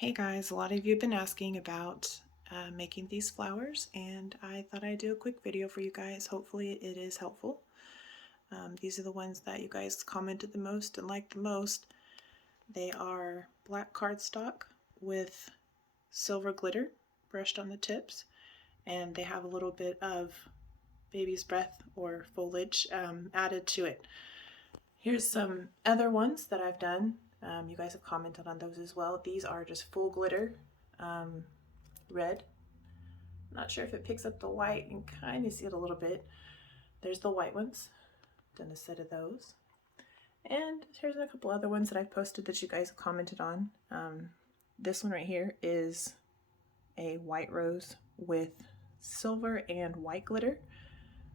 Hey guys, a lot of you have been asking about making these flowers, and I thought I'd do a quick video for you guys. Hopefully it is helpful. These are the ones that you guys commented the most and liked the most. They are black cardstock with silver glitter brushed on the tips, and they have a little bit of baby's breath or foliage added to it. Here's some other ones that I've done. You guys have commented on those as well. These are just full glitter red. Not sure if it picks up the white. You can kind of see it a little bit. There's the white ones. Done a set of those. And here's a couple other ones that I've posted that you guys have commented on. This one right here is a white rose with silver and white glitter.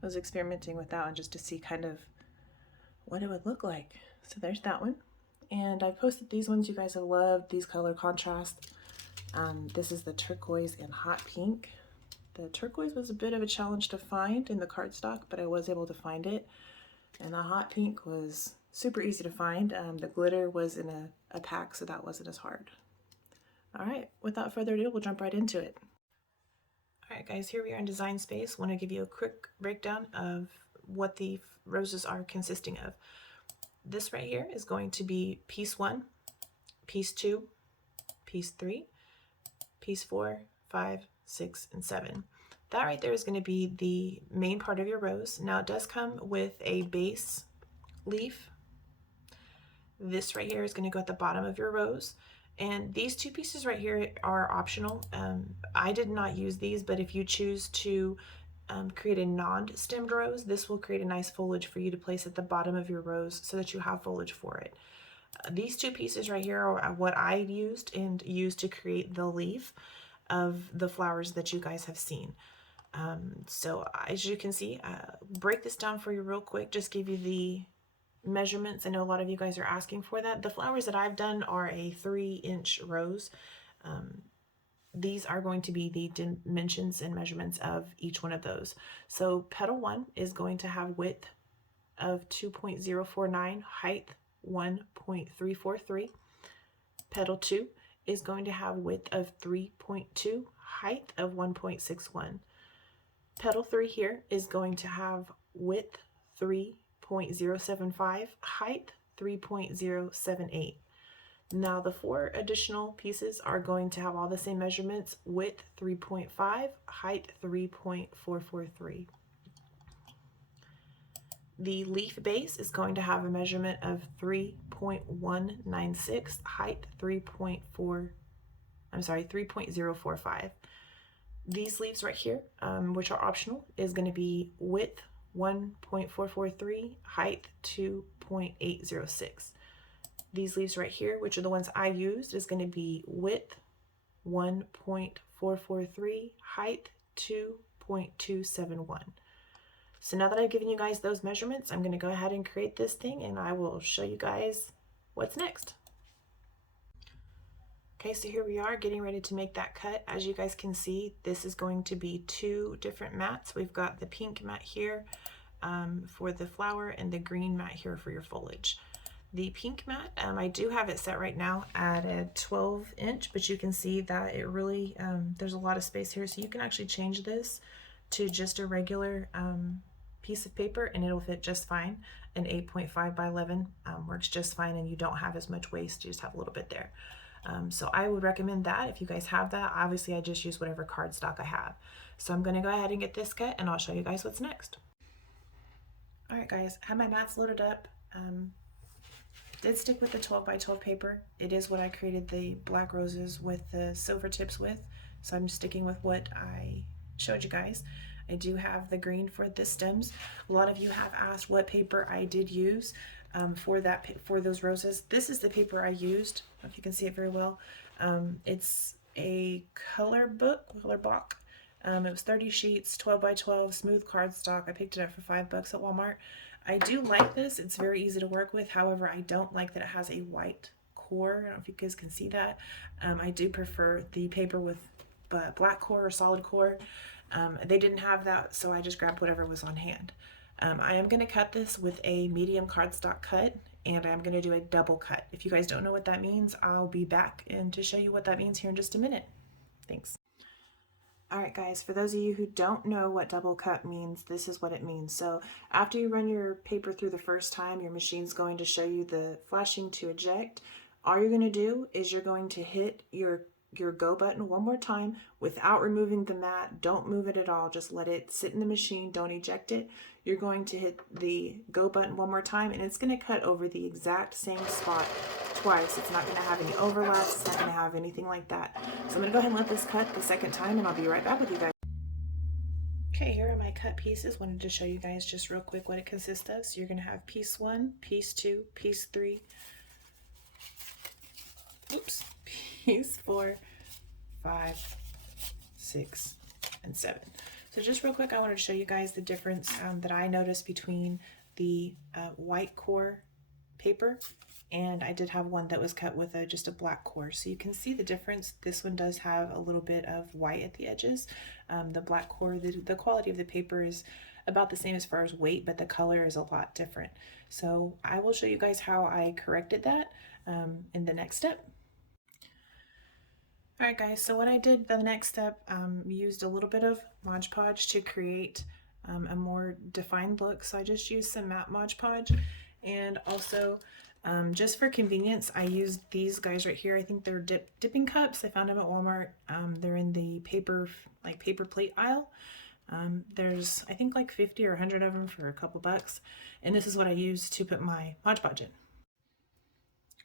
I was experimenting with that one just to see kind of what it would look like. So there's that one. And I posted these ones. You guys have loved these color contrasts. This is the turquoise and hot pink. The turquoise was a bit of a challenge to find in the cardstock, but I was able to find it. And the hot pink was super easy to find. The glitter was in a pack, so that wasn't as hard. All right, without further ado, we'll jump right into it. All right, guys, here we are in Design Space. I want to give you a quick breakdown of what the roses are consisting of. This right here is going to be piece 1, piece 2, piece 3, piece 4, 5, 6, and 7. That right there is going to be the main part of your rose. Now it does come with a base leaf. This right here is going to go at the bottom of your rose. And these two pieces right here are optional. I did not use these, but if you choose to create a non-stemmed rose, this will create a nice foliage for you to place at the bottom of your rose so that you have foliage for it. These two pieces right here are what I used to create the leaf of the flowers that you guys have seen. So as you can see, break this down for you real quick, just give you the measurements. I know a lot of you guys are asking for that. The flowers that I've done are a 3-inch rose. These are going to be the dimensions and measurements of each one of those. So petal 1 is going to have width of 2.049, height 1.343. Petal 2 is going to have width of 3.2, height of 1.61. Petal 3 here is going to have width 3.075, height 3.078. Now the 4 additional pieces are going to have all the same measurements, width 3.5, height 3.443. The leaf base is going to have a measurement of 3.196, height 3.045. These leaves right here, which are optional, is going to be width 1.443, height 2.806. These leaves right here, which are the ones I used, is going to be width 1.443, height 2.271. So now that I've given you guys those measurements, I'm going to go ahead and create this thing, and I will show you guys what's next. Okay, so here we are getting ready to make that cut. As you guys can see, this is going to be 2 different mats. We've got the pink mat here for the flower and the green mat here for your foliage. The pink mat, I do have it set right now at a 12-inch, but you can see that it really, there's a lot of space here, so you can actually change this to just a regular piece of paper and it'll fit just fine. An 8.5 by 11 works just fine, and you don't have as much waste, you just have a little bit there. So I would recommend that if you guys have that. Obviously I just use whatever cardstock I have. So I'm going to go ahead and get this cut, and I'll show you guys what's next. Alright guys, I have my mats loaded up. Did stick with the 12 by 12 paper. It is what I created the black roses with the silver tips with, so I'm sticking with what I showed you guys. I do have the green for the stems. A lot of you have asked what paper I did use for those roses. This is the paper I used. I don't know if you can see it very well. It's a color book. It was 30 sheets, 12 by 12, smooth cardstock. I picked it up for $5 at Walmart. I do like this. It's very easy to work with. However, I don't like that it has a white core. I don't know if you guys can see that. I do prefer the paper with black core or solid core. They didn't have that, so I just grabbed whatever was on hand. I am going to cut this with a medium cardstock cut. and I'm going to do a double cut. If you guys don't know what that means, I'll be back and to show you what that means here in just a minute. Thanks. Alright guys, for those of you who don't know what double cut means, this is what it means. So after you run your paper through the first time, your machine's going to show you the flashing to eject. All you're going to do is you're going to hit your go button one more time without removing the mat. Don't move it at all. Just let it sit in the machine. Don't eject it. You're going to hit the go button one more time, and it's going to cut over the exact same spot twice. It's not going to have any overlaps. It's not going to have anything like that. So I'm going to go ahead and let this cut the second time, and I'll be right back with you guys. Okay, here are my cut pieces. Wanted to show you guys just real quick what it consists of. So you're going to have piece 1, piece 2, piece 3, piece 4, 5, 6, and 7. So just real quick, I wanted to show you guys the difference that I noticed between the white core paper, and I did have one that was cut with just a black core. So you can see the difference. This one does have a little bit of white at the edges. The black core, the quality of the paper is about the same as far as weight, but the color is a lot different. So I will show you guys how I corrected that in the next step. Alright guys, so what I did the next step, used a little bit of Mod Podge to create a more defined look. So I just used some matte Mod Podge, and also just for convenience, I used these guys right here. I think they're dipping cups. I found them at Walmart. They're in the paper plate aisle. There's I think like 50 or 100 of them for a couple bucks, and this is what I use to put my Mod Podge in.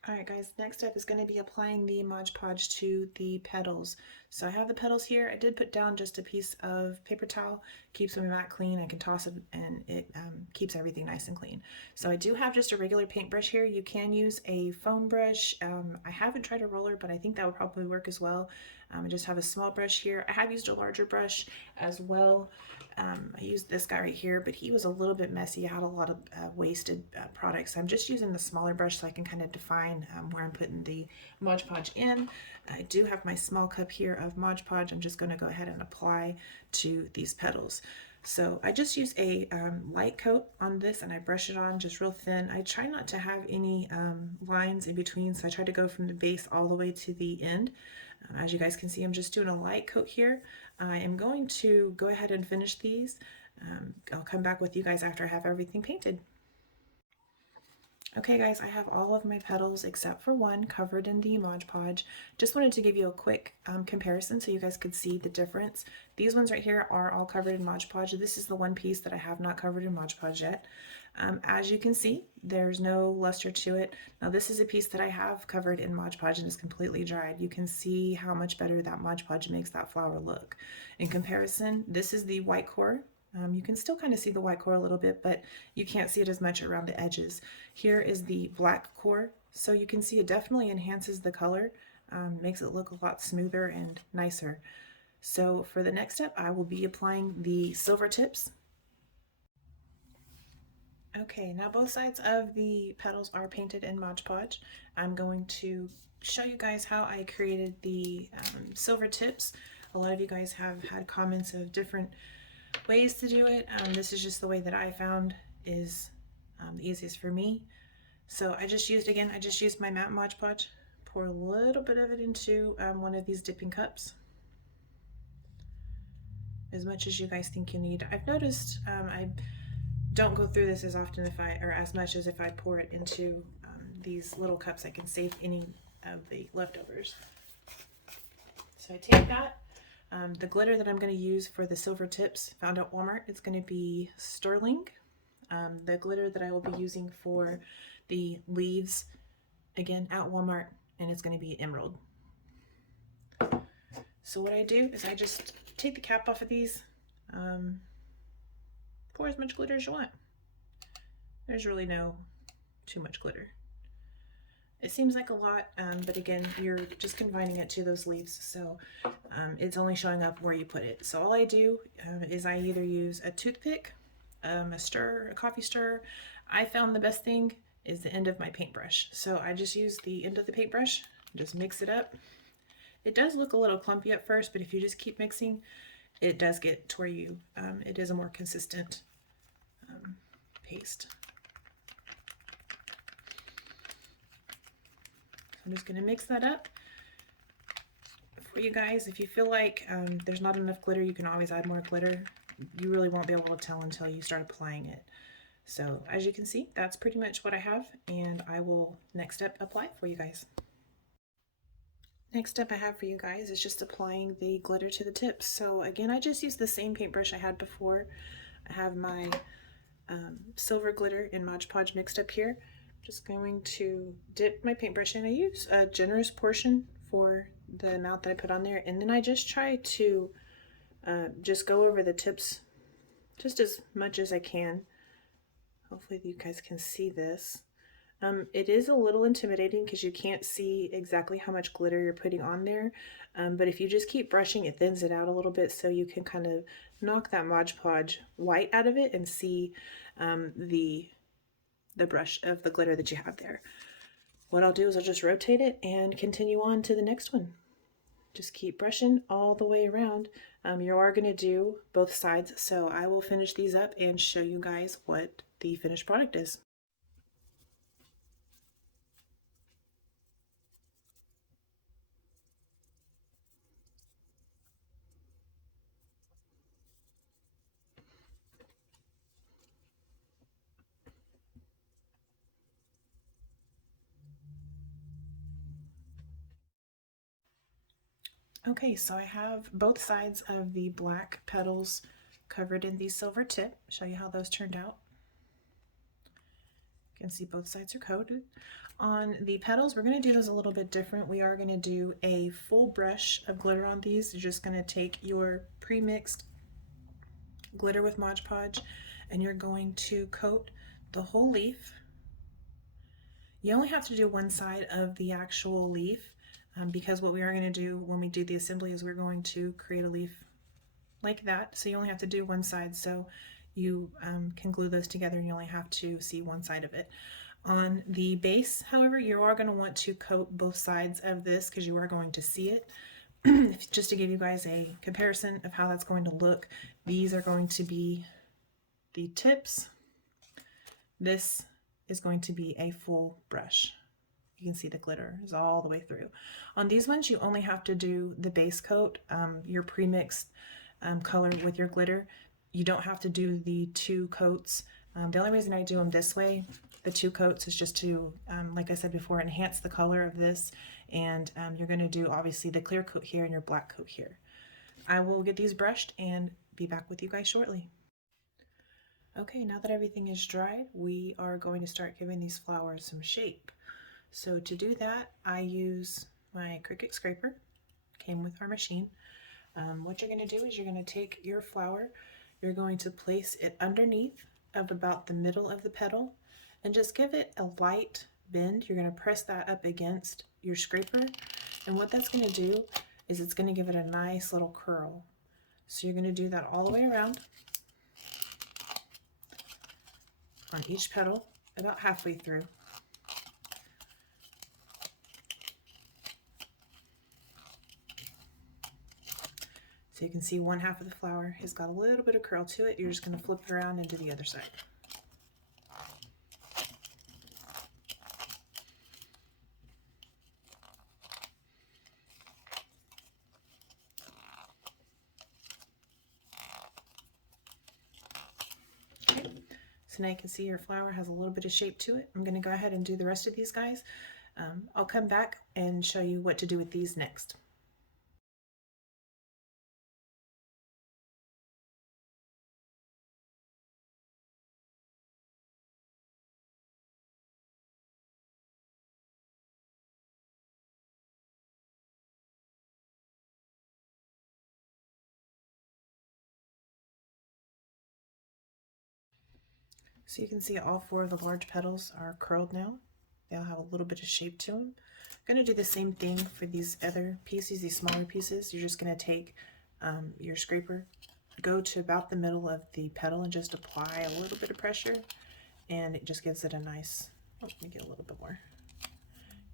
Alright guys, next step is going to be applying the Mod Podge to the petals. So I have the petals here. I did put down just a piece of paper towel, keeps them mat clean. I can toss it and it keeps everything nice and clean. So I do have just a regular paintbrush here. You can use a foam brush. I haven't tried a roller, but I think that would probably work as well. I just have a small brush here. I have used a larger brush as well. I used this guy right here, but he was a little bit messy. I had a lot of wasted products. I'm just using the smaller brush so I can kind of define where I'm putting the Mod Podge in. I do have my small cup here of Mod Podge. I'm just going to go ahead and apply to these petals. So I just use a light coat on this, and I brush it on just real thin. I try not to have any lines in between, so I try to go from the base all the way to the end. As you guys can see, I'm just doing a light coat here. I am going to go ahead and finish these. I'll come back with you guys after I have everything painted. Okay guys, I have all of my petals except for one covered in the Mod Podge. Just wanted to give you a quick comparison so you guys could see the difference. These ones right here are all covered in Mod Podge. This is the one piece that I have not covered in Mod Podge yet. As you can see, there's no luster to it. Now this is a piece that I have covered in Mod Podge and is completely dried. You can see how much better that Mod Podge makes that flower look. In comparison, this is the white core. You can still kind of see the white core a little bit, but you can't see it as much around the edges. Here is the black core, so you can see it definitely enhances the color, makes it look a lot smoother and nicer. So for the next step, I will be applying the silver tips. Okay, now both sides of the petals are painted in Mod Podge. I'm going to show you guys how I created the silver tips. A lot of you guys have had comments of different ways to do it. This is just the way that I found is the easiest for me. So I just used my matte Mod Podge, pour a little bit of it into one of these dipping cups, as much as you guys think you need. I've noticed I don't go through this as often as much as if I pour it into these little cups. I can save any of the leftovers. So I take that. The glitter that I'm going to use for the silver tips, found at Walmart, it's going to be Sterling. The glitter that I will be using for the leaves, again at Walmart, and it's going to be Emerald. So what I do is I just take the cap off of these, pour as much glitter as you want. There's really no too much glitter. It seems like a lot, but again, you're just confining it to those leaves, so it's only showing up where you put it. So all I do is I either use a toothpick, a coffee stirrer. I found the best thing is the end of my paintbrush. So I just use the end of the paintbrush, just mix it up. It does look a little clumpy at first, but if you just keep mixing, it does get to where it is a more consistent paste. I'm just going to mix that up for you guys. If you feel like there's not enough glitter, you can always add more glitter. You really won't be able to tell until you start applying it. So as you can see, that's pretty much what I have, and I will next step apply it for you guys. Next step I have for you guys is just applying the glitter to the tips. So again, I just used the same paintbrush I had before. I have my silver glitter in Mod Podge mixed up here. Just going to dip my paintbrush in. I use a generous portion for the amount that I put on there, and then I just try to just go over the tips just as much as I can. Hopefully you guys can see this. It is a little intimidating because you can't see exactly how much glitter you're putting on there, but if you just keep brushing, it thins it out a little bit so you can kind of knock that Mod Podge white out of it and see the brush of the glitter that you have there. What I'll do is I'll just rotate it and continue on to the next one. Just keep brushing all the way around. You are going to do both sides, so I will finish these up and show you guys what the finished product is. Okay, so I have both sides of the black petals covered in the silver tip. Show you how those turned out. You can see both sides are coated. On the petals, we're going to do those a little bit different. We are going to do a full brush of glitter on these. You're just going to take your pre-mixed glitter with Mod Podge and you're going to coat the whole leaf. You only have to do one side of the actual leaf because what we are going to do when we do the assembly is we're going to create a leaf like that. So you only have to do one side, so you can glue those together and you only have to see one side of it. On the base, however, you are going to want to coat both sides of this because you are going to see it. Just to give you guys a comparison of how that's going to look, these are going to be the tips. This is going to be a full brush. You can see the glitter is all the way through. On these ones, you only have to do the base coat, your pre-mixed color with your glitter. You don't have to do the two coats. The only reason I do them this way, the two coats, is just to, like I said before, enhance the color of this. And you're going to do obviously the clear coat here and your black coat here. I will get these brushed and be back with you guys shortly. Okay, now that everything is dried, we are going to start giving these flowers some shape. So to do that, I use my Cricut scraper, came with our machine. What you're going to do is you're going to take your flower, you're going to place it underneath of about the middle of the petal and just give it a light bend. You're going to press that up against your scraper, and what that's going to do is it's going to give it a nice little curl. So you're going to do that all the way around on each petal about halfway through. So you can see one half of the flower has got a little bit of curl to it. You're just going to flip it around and do the other side. Okay, so now you can see your flower has a little bit of shape to it. I'm going to go ahead and do the rest of these guys. I'll come back and show you what to do with these next. So you can see all four of the large petals are curled now. They'll have a little bit of shape to them. I'm going to do the same thing for these other pieces, these smaller pieces. You're just going to take your scraper, go to about the middle of the petal and just apply a little bit of pressure, and it just gives it a nice, let me get a little bit more,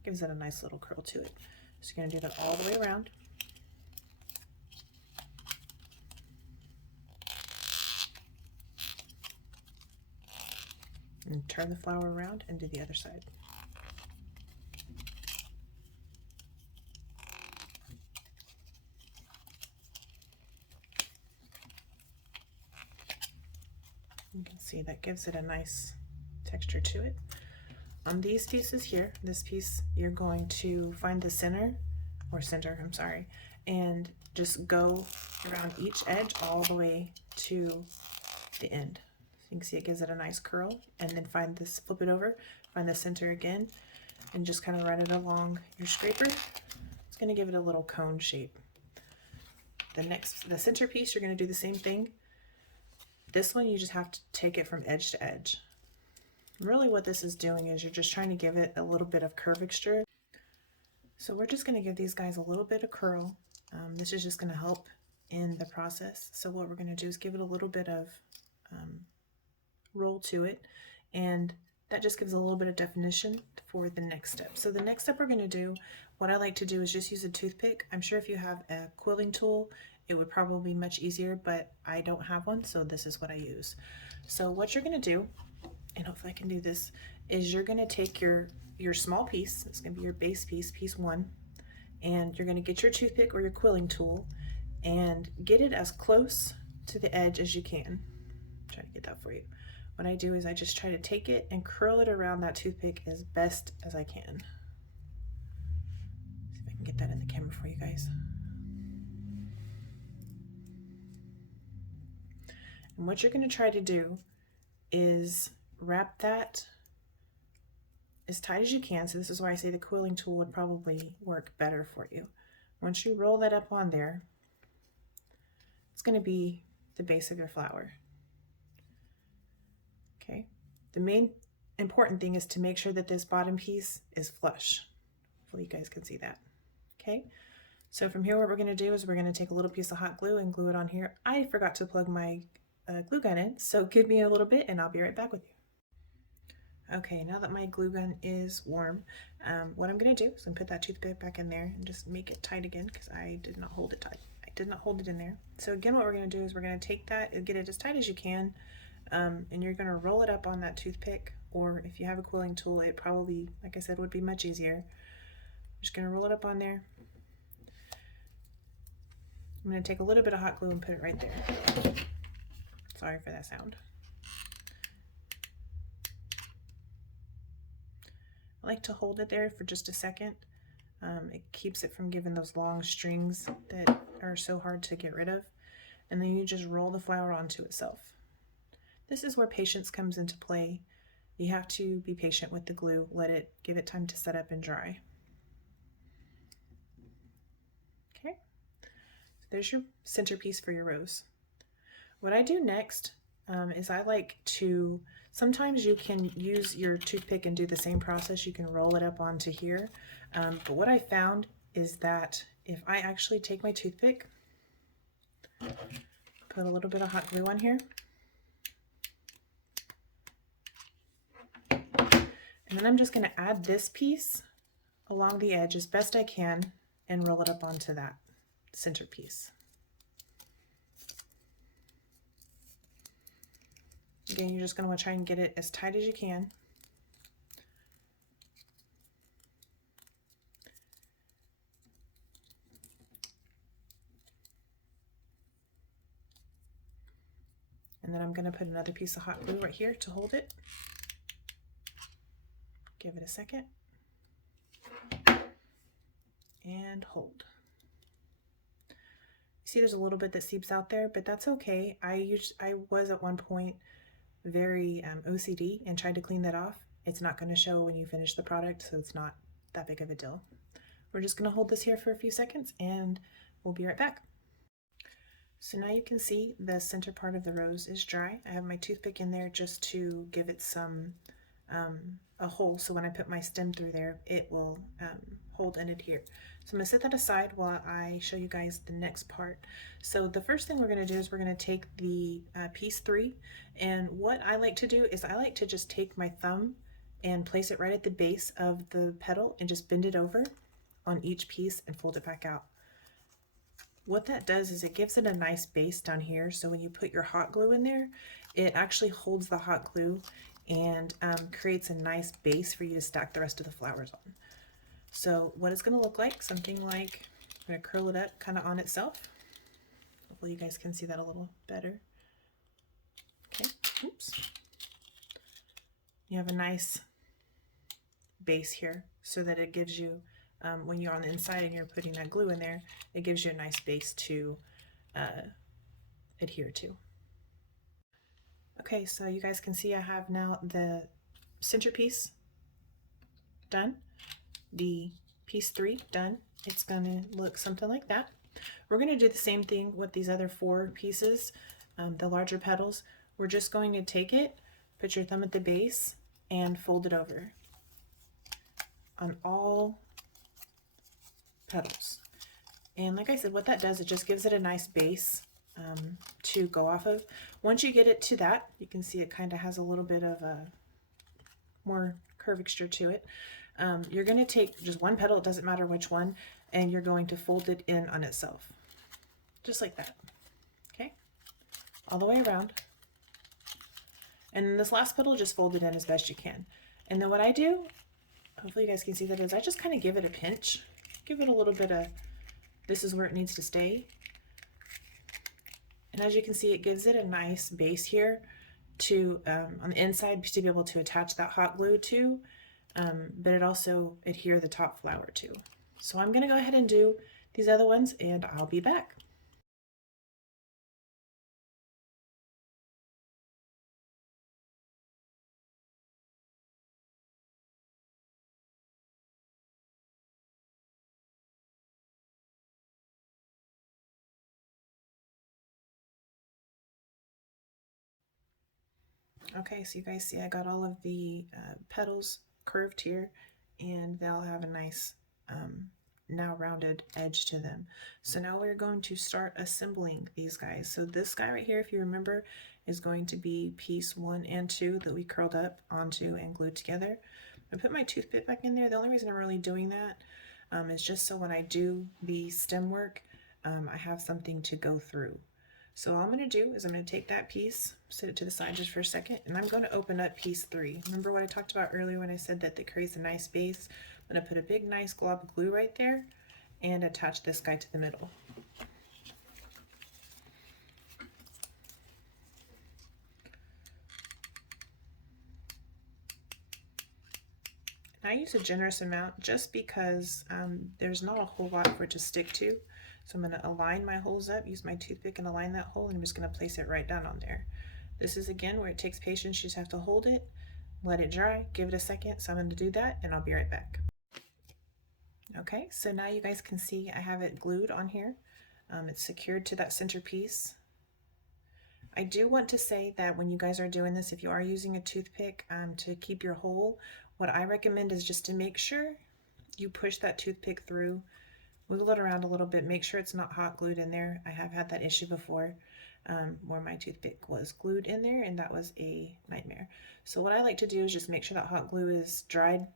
gives it a nice little curl to it. So you're going to do that all the way around. And turn the flower around and do the other side. You can see that gives it a nice texture to it. On these pieces here, this piece, you're going to find the center, I'm sorry, and just go around each edge all the way to the end. So you can see it gives it a nice curl, and then find this, flip it over, find the center again, and just kind of run it along your scraper. It's going to give it a little cone shape. The center piece, you're going to do the same thing. This one, you just have to take it from edge to edge. Really what this is doing is you're just trying to give it a little bit of curvature. So we're just going to give these guys a little bit of curl. This is just going to help in the process. So what we're going to do is give it a little bit of roll to it, and that just gives a little bit of definition for the next step. So the next step we're going to do, what I like to do is just use a toothpick. I'm sure if you have a quilling tool, it would probably be much easier, but I don't have one, so this is what I use. So what you're going to do, and hopefully I can do this, is you're going to take your small piece, it's going to be your base piece, piece 1, and you're going to get your toothpick or your quilling tool and get it as close to the edge as you can. Try to get that for you. What I do is I just try to take it and curl it around that toothpick as best as I can. See if I can get that in the camera for you guys. And what you're going to try to do is wrap that as tight as you can. So this is why I say the quilling tool would probably work better for you. Once you roll that up on there, it's going to be the base of your flower. Okay. The main important thing is to make sure that this bottom piece is flush. Hopefully you guys can see that. Okay. So from here, what we're going to do is we're going to take a little piece of hot glue and glue it on here. I forgot to plug my glue gun in, so give me a little bit and I'll be right back with you. Okay, now that my glue gun is warm, what I'm going to do is I'm put that toothpick back in there and just make it tight again, because I did not hold it tight. I did not hold it in there. So again, what we're going to do is we're going to take that and get it as tight as you can, and you're going to roll it up on that toothpick, or if you have a quilling tool, it probably, like I said, would be much easier. I'm just going to roll it up on there. I'm going to take a little bit of hot glue and put it right there. Sorry for that sound. I like to hold it there for just a second. It keeps it from giving those long strings that are so hard to get rid of. And then you just roll the flower onto itself. This is where patience comes into play. You have to be patient with the glue. Give it time to set up and dry. Okay, so there's your centerpiece for your rose. What I do next is I like to, sometimes you can use your toothpick and do the same process. You can roll it up onto here. But what I found is that if I actually take my toothpick, put a little bit of hot glue on here, and then I'm just going to add this piece along the edge as best I can and roll it up onto that centerpiece. Again, you're just going to want to try and get it as tight as you can. And then I'm going to put another piece of hot glue right here to hold it. Give it a second. And hold. You see there's a little bit that seeps out there, but that's okay. I was at one point very OCD and tried to clean that off. It's not going to show when you finish the product, so it's not that big of a deal. We're just going to hold this here for a few seconds and we'll be right back. So now you can see the center part of the rose is dry. I have my toothpick in there just to give it some a hole, so when I put my stem through there, it will hold and adhere. So I'm going to set that aside while I show you guys the next part. So the first thing we're going to do is we're going to take the piece 3, and what I like to do is I like to just take my thumb and place it right at the base of the petal and just bend it over on each piece and fold it back out. What that does is it gives it a nice base down here, so when you put your hot glue in there, it actually holds the hot glue and creates a nice base for you to stack the rest of the flowers on. So what it's going to look like, something like, I'm going to curl it up kind of on itself. Hopefully you guys can see that a little better. Okay. oops, you have a nice base here so that it gives you, when you're on the inside and you're putting that glue in there, it gives you a nice base to adhere to. Okay, so you guys can see I have now the centerpiece done, the piece 3 done. It's gonna look something like that. We're gonna do the same thing with these other 4 pieces, the larger petals. We're just going to take it, put your thumb at the base, and fold it over on all petals. And like I said, what that does, it just gives it a nice base to go off of. Once you get it to that, you can see it kind of has a little bit of a more curvature to it. You're going to take just one petal, it doesn't matter which one, and you're going to fold it in on itself, just like that. Okay, all the way around. And then this last petal, just fold it in as best you can. And then what I do, hopefully you guys can see that, is I just kind of give it a pinch, give it a little bit of, this is where it needs to stay. And as you can see, it gives it a nice base here to, on the inside, to be able to attach that hot glue to, but it also adhere the top flower to. So I'm gonna go ahead and do these other ones and I'll be back. Okay, so you guys see I got all of the petals curved here, and they'll have a nice now rounded edge to them. So now we're going to start assembling these guys. So this guy right here, if you remember, is going to be piece 1 and 2 that we curled up onto and glued together. I put my toothpick back in there. The only reason I'm really doing that is just so when I do the stem work, I have something to go through. So all I'm going to do is I'm going to take that piece, set it to the side just for a second, and I'm going to open up piece 3. Remember what I talked about earlier when I said that it creates a nice base? I'm going to put a big nice glob of glue right there and attach this guy to the middle. I use a generous amount just because there's not a whole lot for it to stick to. So I'm going to align my holes up, use my toothpick and align that hole, and I'm just going to place it right down on there. This is again where it takes patience. You just have to hold it, let it dry, give it a second. So I'm going to do that and I'll be right back. Okay, so now you guys can see I have it glued on here. It's secured to that centerpiece. I do want to say that when you guys are doing this, if you are using a toothpick to keep your hole, what I recommend is just to make sure you push that toothpick through, wiggle it around a little bit, make sure it's not hot glued in there. I have had that issue before where my toothpick was glued in there, and that was a nightmare. So what I like to do is just make sure that hot glue is dried,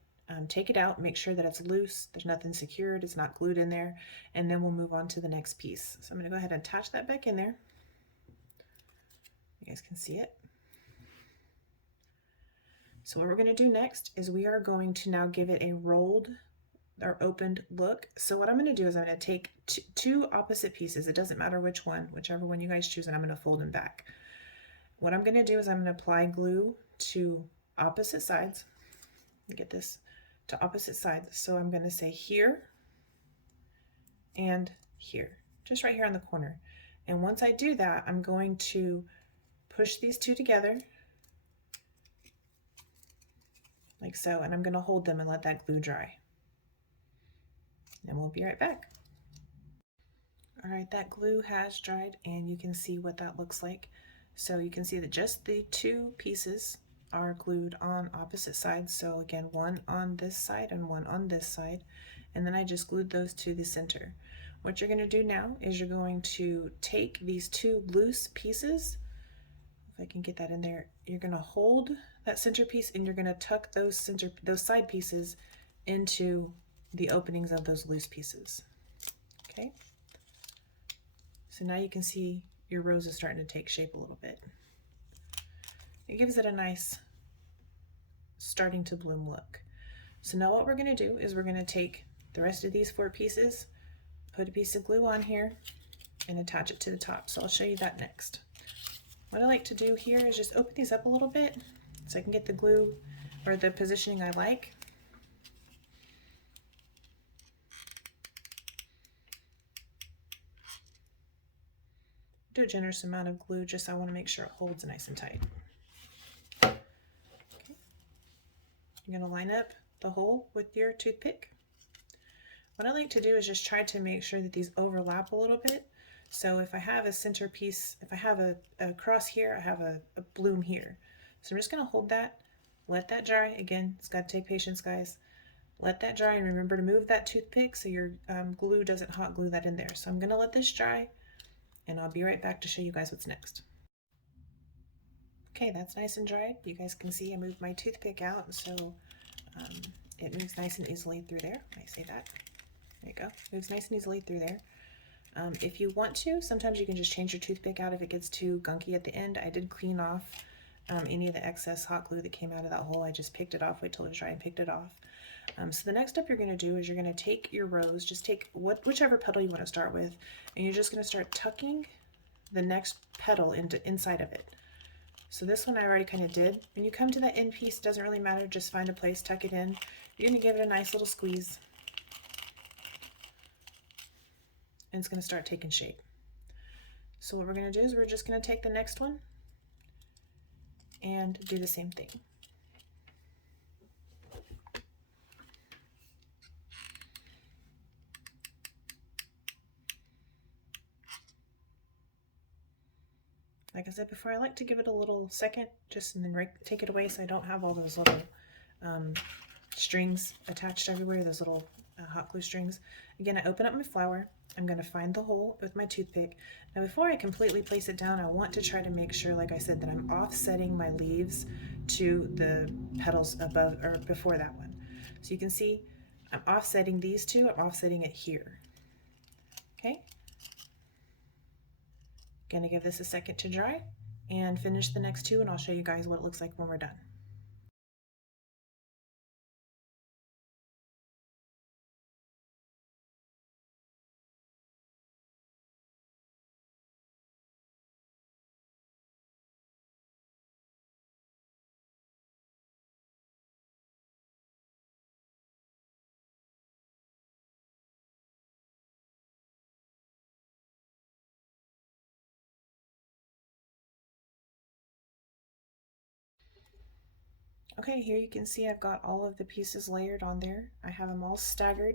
take it out, make sure that it's loose, there's nothing secured, it's not glued in there, and then we'll move on to the next piece. So I'm going to go ahead and attach that back in there. You guys can see it. So what we're going to do next is we are going to now give it a rolled or opened look. So what I'm going to do is I'm going to take two opposite pieces. It doesn't matter which one, whichever one you guys choose, and I'm going to fold them back. What I'm going to do is I'm going to apply glue to opposite sides. Get this to opposite sides. So I'm going to say here and here, just right here on the corner. And once I do that, I'm going to push these two together like so, and I'm going to hold them and let that glue dry. And we'll be right back. All right, that glue has dried and you can see what that looks like. So you can see that just the two pieces are glued on opposite sides. So again, one on this side and one on this side. And then I just glued those to the center. What you're going to do now is you're going to take these two loose pieces, if I can get that in there, you're going to hold that center piece and you're going to tuck those side pieces into the openings of those loose pieces. Okay, so now you can see your rose is starting to take shape a little bit. It gives it a nice starting to bloom look. So now what we're going to do is we're going to take the rest of these 4 pieces, put a piece of glue on here and attach it to the top. So I'll show you that next. What I like to do here is just open these up a little bit so I can get the glue or the positioning I like. Do a generous amount of glue just so I want to make sure it holds nice and tight. Okay. You're going to line up the hole with your toothpick. What I like to do is just try to make sure that these overlap a little bit. So if I have a centerpiece, if I have a cross here, I have a bloom here. So I'm just going to hold that, let that dry. Again, it's got to take patience, guys. Let that dry and remember to move that toothpick so your glue doesn't hot glue that in there. So I'm going to let this dry and I'll be right back to show you guys what's next. Okay, that's nice and dried. You guys can see I moved my toothpick out so it moves nice and easily through there. I say that. There you go. Moves nice and easily through there. If you want to, sometimes you can just change your toothpick out if it gets too gunky at the end. I did clean off any of the excess hot glue that came out of that hole. I just picked it off, wait till it was dry and picked it off. So the next step you're going to do is you're going to take your rose, just take whichever petal you want to start with, and you're just going to start tucking the next petal inside of it. So this one I already kind of did. When you come to that end piece, it doesn't really matter, just find a place, tuck it in. You're going to give it a nice little squeeze. And it's going to start taking shape. So what we're going to do is we're just going to take the next one and do the same thing. Like I said before, I like to give it a little second, just and then take it away so I don't have all those little strings attached everywhere, those little hot glue strings. Again, I open up my flower. I'm going to find the hole with my toothpick. Now before I completely place it down, I want to try to make sure, like I said, that I'm offsetting my leaves to the petals above or before that one. So you can see I'm offsetting these two, I'm offsetting it here. Okay. Going to give this a second to dry and finish the next two, and I'll show you guys what it looks like when we're done. Okay, here you can see I've got all of the pieces layered on there. I have them all staggered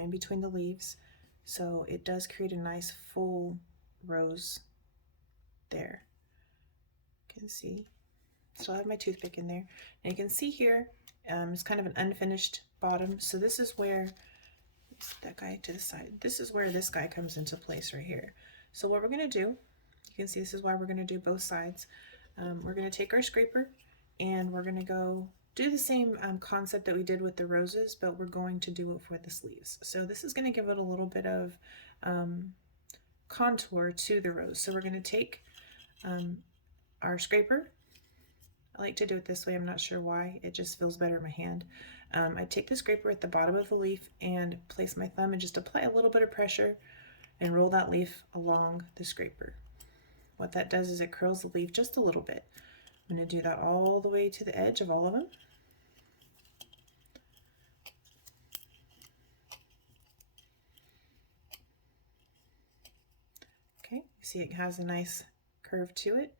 in between the leaves, so it does create a nice full rose there. You can see, still have my toothpick in there. And you can see here, it's kind of an unfinished bottom. So this is where, that guy to the side, this is where this guy comes into place right here. So what we're gonna do, you can see this is why we're gonna do both sides. We're gonna take our scraper and we're going to go do the same concept that we did with the roses, but we're going to do it for the sleeves. So this is going to give it a little bit of contour to the rose. So we're going to take our scraper. I like to do it this way. I'm not sure why. It just feels better in my hand. I take the scraper at the bottom of the leaf and place my thumb and just apply a little bit of pressure and roll that leaf along the scraper. What that does is it curls the leaf just a little bit. I'm going to do that all the way to the edge of all of them. Okay, you see it has a nice curve to it.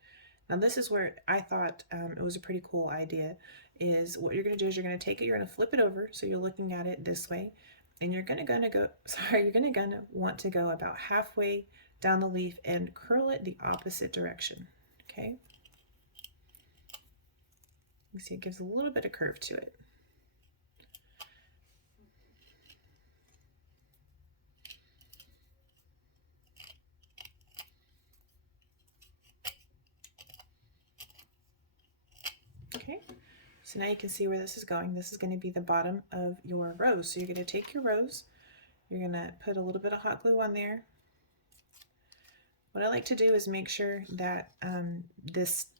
Now this is where I thought it was a pretty cool idea, is what you're going to do is you're going to take it, you're going to flip it over so you're looking at it this way, and you're going to want to go about halfway down the leaf and curl it the opposite direction. Okay. You see it gives a little bit of curve to it. Okay, so now you can see where this is going. This is going to be the bottom of your rose. So you're going to take your rose, you're going to put a little bit of hot glue on there. What I like to do is make sure that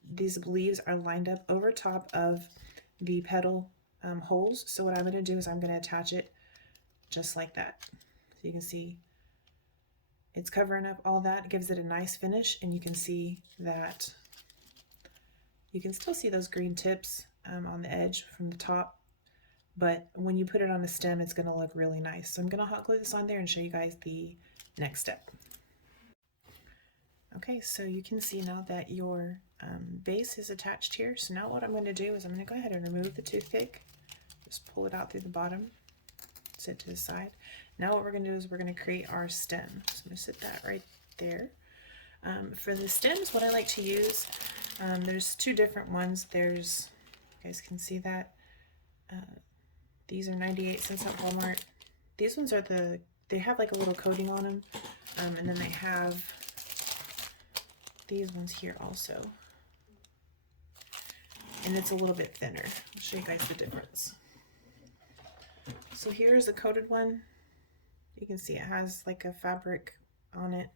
these leaves are lined up over top of the petal holes. So what I'm going to do is I'm going to attach it just like that. So you can see it's covering up all that. It gives it a nice finish, and you can see that You can still see those green tips on the edge from the top, but when you put it on the stem, it's going to look really nice. So I'm going to hot glue this on there and show you guys the next step. Okay, so you can see now that your base is attached here. So now what I'm going to do is I'm going to go ahead and remove the toothpick. Just pull it out through the bottom, sit to the side. Now what we're going to do is we're going to create our stem. So I'm going to sit that right there. For the stems, what I like to use, there's two different ones. There's, you guys can see that. These are 98 cents at Walmart. These ones are they have like a little coating on them. And then they have these ones here also. And it's a little bit thinner. I'll show you guys the difference. So here's a coated one. You can see it has like a fabric on it.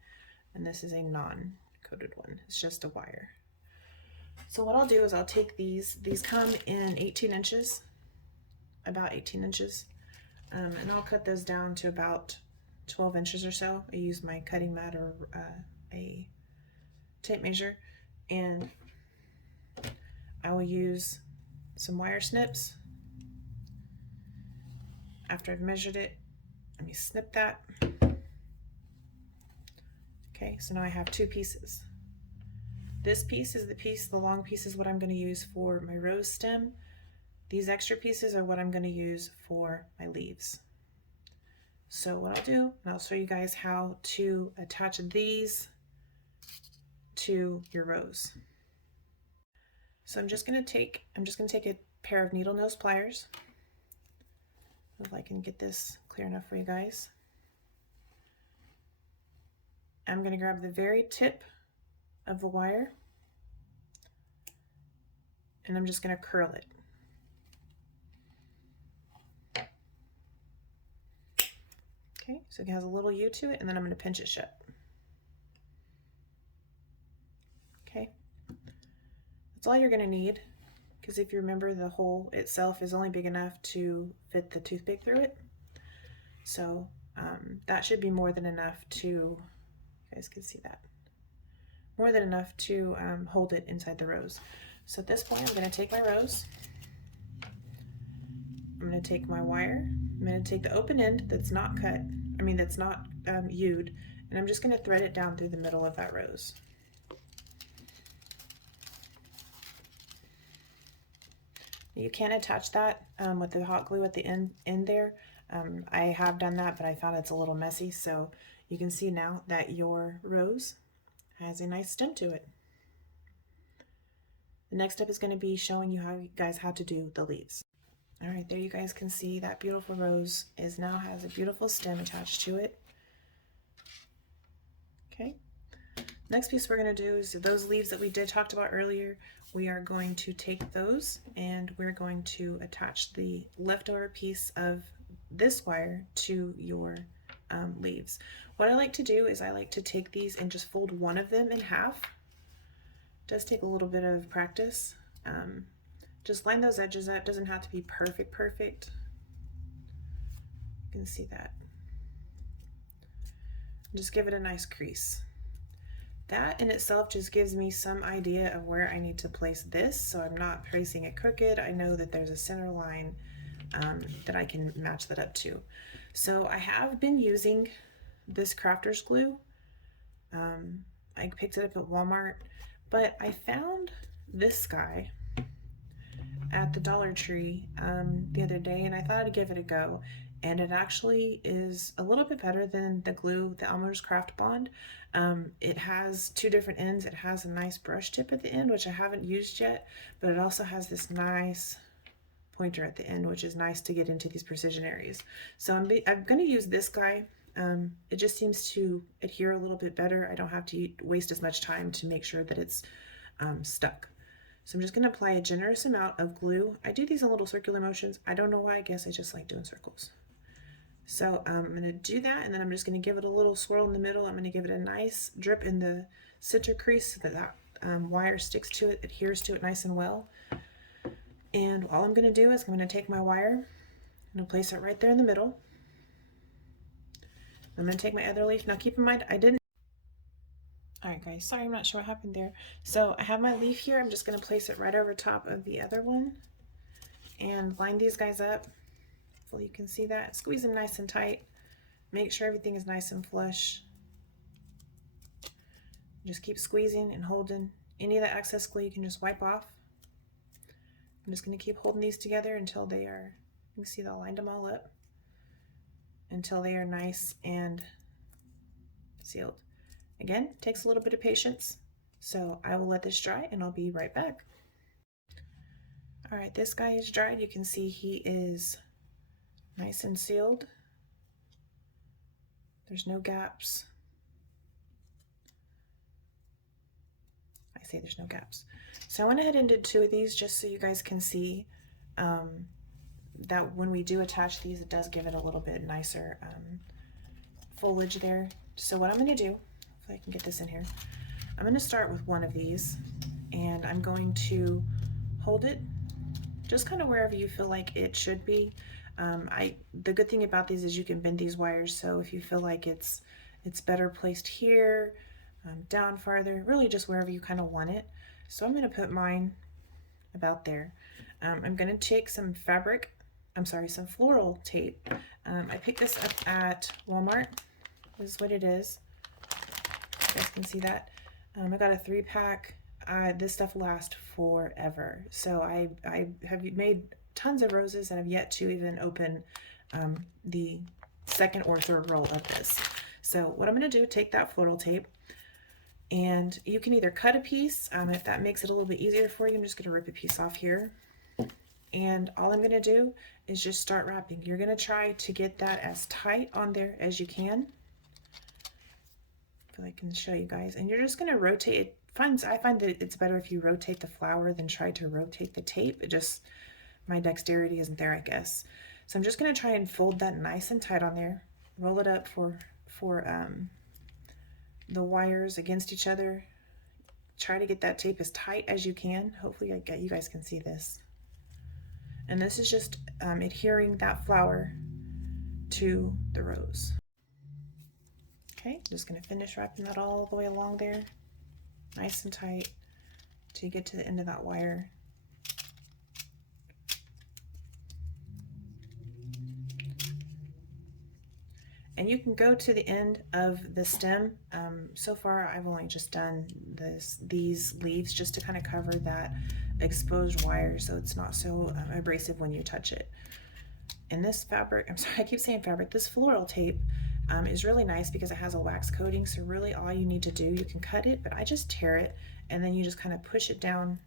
And this is a non-coated one. It's just a wire. So what I'll do is I'll take these come in 18 inches, about 18 inches, and I'll cut those down to about 12 inches or so. I use my cutting mat or a tape measure, and I will use some wire snips. After I've measured it, let me snip that. Okay, so now I have two pieces. This piece is the long piece is what I'm going to use for my rose stem. These extra pieces are what I'm going to use for my leaves. So what I'll do, and I'll show you guys how to attach these to your rose. So I'm just going to take a pair of needle nose pliers. If I can get this clear enough for you guys. I'm going to grab the very tip of the wire and I'm just going to curl it. Okay, so it has a little U to it, and then I'm going to pinch it shut. Okay, that's all you're going to need, because if you remember, the hole itself is only big enough to fit the toothpick through it. So that should be more than enough to, you guys can see that, more than enough to hold it inside the rose. So at this point, I'm going to take my rose, I'm going to take my wire, I'm going to take the open end that's not cut, that's not U'd, and I'm just going to thread it down through the middle of that rose. You can attach that with the hot glue at the end there. I have done that, but I found it's a little messy, so you can see now that your rose has a nice stem to it. The next step is going to be showing you guys how to do the leaves. All right, there you guys can see that beautiful rose now has a beautiful stem attached to it. Okay. Next piece we're going to do is those leaves that we talked about earlier. We are going to take those and we're going to attach the leftover piece of this wire to your leaves. What I like to do is I like to take these and just fold one of them in half. It does take a little bit of practice. Just line those edges up. It doesn't have to be perfect. You can see that. Just give it a nice crease. That in itself just gives me some idea of where I need to place this, so I'm not placing it crooked. I know that there's a center line that I can match that up to. So I have been using this Crafter's glue. I picked it up at Walmart, but I found this guy at the Dollar Tree the other day, and I thought I'd give it a go. And it actually is a little bit better than the glue, the Elmer's Craft Bond. It has two different ends. It has a nice brush tip at the end, which I haven't used yet, but it also has this nice pointer at the end, which is nice to get into these precision areas. So I'm going to use this guy. It just seems to adhere a little bit better. I don't have to waste as much time to make sure that it's stuck. So I'm just going to apply a generous amount of glue. I do these in little circular motions. I don't know why. I guess I just like doing circles. So I'm going to do that, and then I'm just going to give it a little swirl in the middle. I'm going to give it a nice drip in the center crease so that wire sticks to it, adheres to it nice and well. And all I'm going to do is I'm going to take my wire, I'm going to place it right there in the middle. I'm going to take my other leaf. Now keep in mind, I didn't Alright guys, sorry, I'm not sure what happened there. So I have my leaf here. I'm just going to place it right over top of the other one and line these guys up. Hopefully you can see that. Squeeze them nice and tight. Make sure everything is nice and flush. Just keep squeezing and holding. Any of the excess glue you can just wipe off. I'm just going to keep holding these together until they are, you can see that I lined them all up, until they are nice and sealed. Again, takes a little bit of patience, so I will let this dry and I'll be right back. All right, this guy is dried. You can see he is nice and sealed. There's no gaps. I say there's no gaps. So I went ahead and did 2 of these just so you guys can see that when we do attach these, it does give it a little bit nicer foliage there. So what I'm going to do, if I can get this in here, I'm going to start with one of these and I'm going to hold it just kind of wherever you feel like it should be. The good thing about these is you can bend these wires, so if you feel like it's better placed here, down farther, really just wherever you kind of want it. So I'm going to put mine about there. I'm going to take some some floral tape. I picked this up at Walmart. This is what it is. You guys can see that. I got a 3-pack. This stuff lasts forever. So I have made tons of roses and have yet to even open the second or third roll of this. So what I'm going to do, take that floral tape, and you can either cut a piece, if that makes it a little bit easier for you. I'm just going to rip a piece off here. And all I'm going to do is just start wrapping. You're going to try to get that as tight on there as you can. I feel like I can show you guys. And you're just going to rotate it. I find that it's better if you rotate the flower than try to rotate the tape. It just, my dexterity isn't there, I guess. So I'm just going to try and fold that nice and tight on there. Roll it up for the wires against each other. Try to get that tape as tight as you can. Hopefully you guys can see this. And this is just adhering that flower to the rose. Okay, just going to finish wrapping that all the way along there. Nice and tight till you get to the end of that wire. And you can go to the end of the stem. So far I've only just done these leaves just to kind of cover that exposed wire so it's not so abrasive when you touch it. And this fabric, I'm sorry, I keep saying fabric, this floral tape is really nice because it has a wax coating, so really all you need to do, you can cut it, but I just tear it and then you just kind of push it down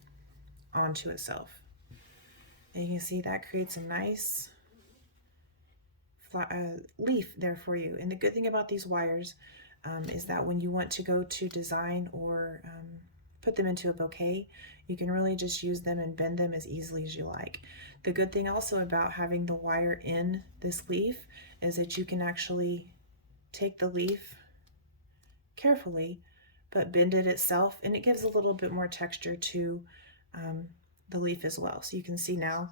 onto itself. And you can see that creates a nice leaf there for you. And the good thing about these wires is that when you want to go to design or put them into a bouquet, you can really just use them and bend them as easily as you like. The good thing also about having the wire in this leaf is that you can actually take the leaf carefully but bend it itself, and it gives a little bit more texture to the leaf as well. So you can see now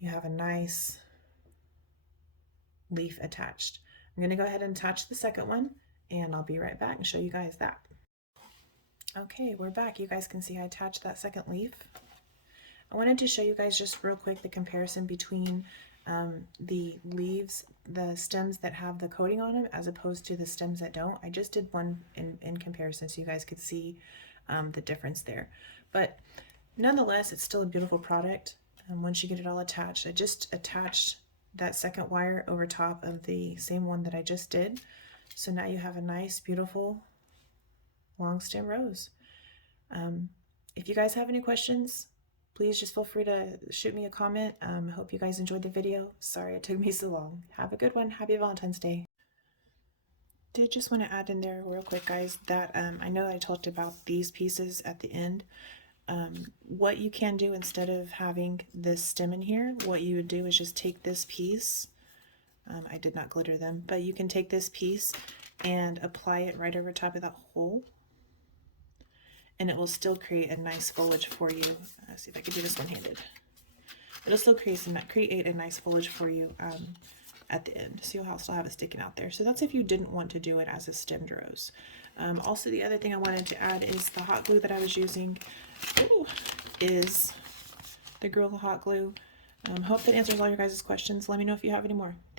you have a nice leaf attached. I'm going to go ahead and attach the second one and I'll be right back and show you guys that. Okay, we're back. You guys can see I attached that second leaf. I wanted to show you guys just real quick the comparison between the leaves, the stems that have the coating on them as opposed to the stems that don't. I just did one in comparison so you guys could see the difference there. But nonetheless, it's still a beautiful product. Once you get it all attached, I just attached that second wire over top of the same one that I just did. So now you have a nice, beautiful long stem rose. If you guys have any questions, please just feel free to shoot me a comment. I hope you guys enjoyed the video. Sorry it took me so long. Have a good one. Happy Valentine's Day. Did just want to add in there real quick, guys, that I know I talked about these pieces at the end. What you can do instead of having this stem in here, what you would do is just take this piece. I did not glitter them, but you can take this piece and apply it right over top of that hole, and it will still create a nice foliage for you. Let's see if I can do this one-handed. It'll still create a nice foliage for you at the end. So you'll still have it sticking out there. So that's if you didn't want to do it as a stemmed rose. Also, the other thing I wanted to add is the hot glue that I was using is the Gorilla Hot Glue. Hope that answers all your guys' questions. Let me know if you have any more.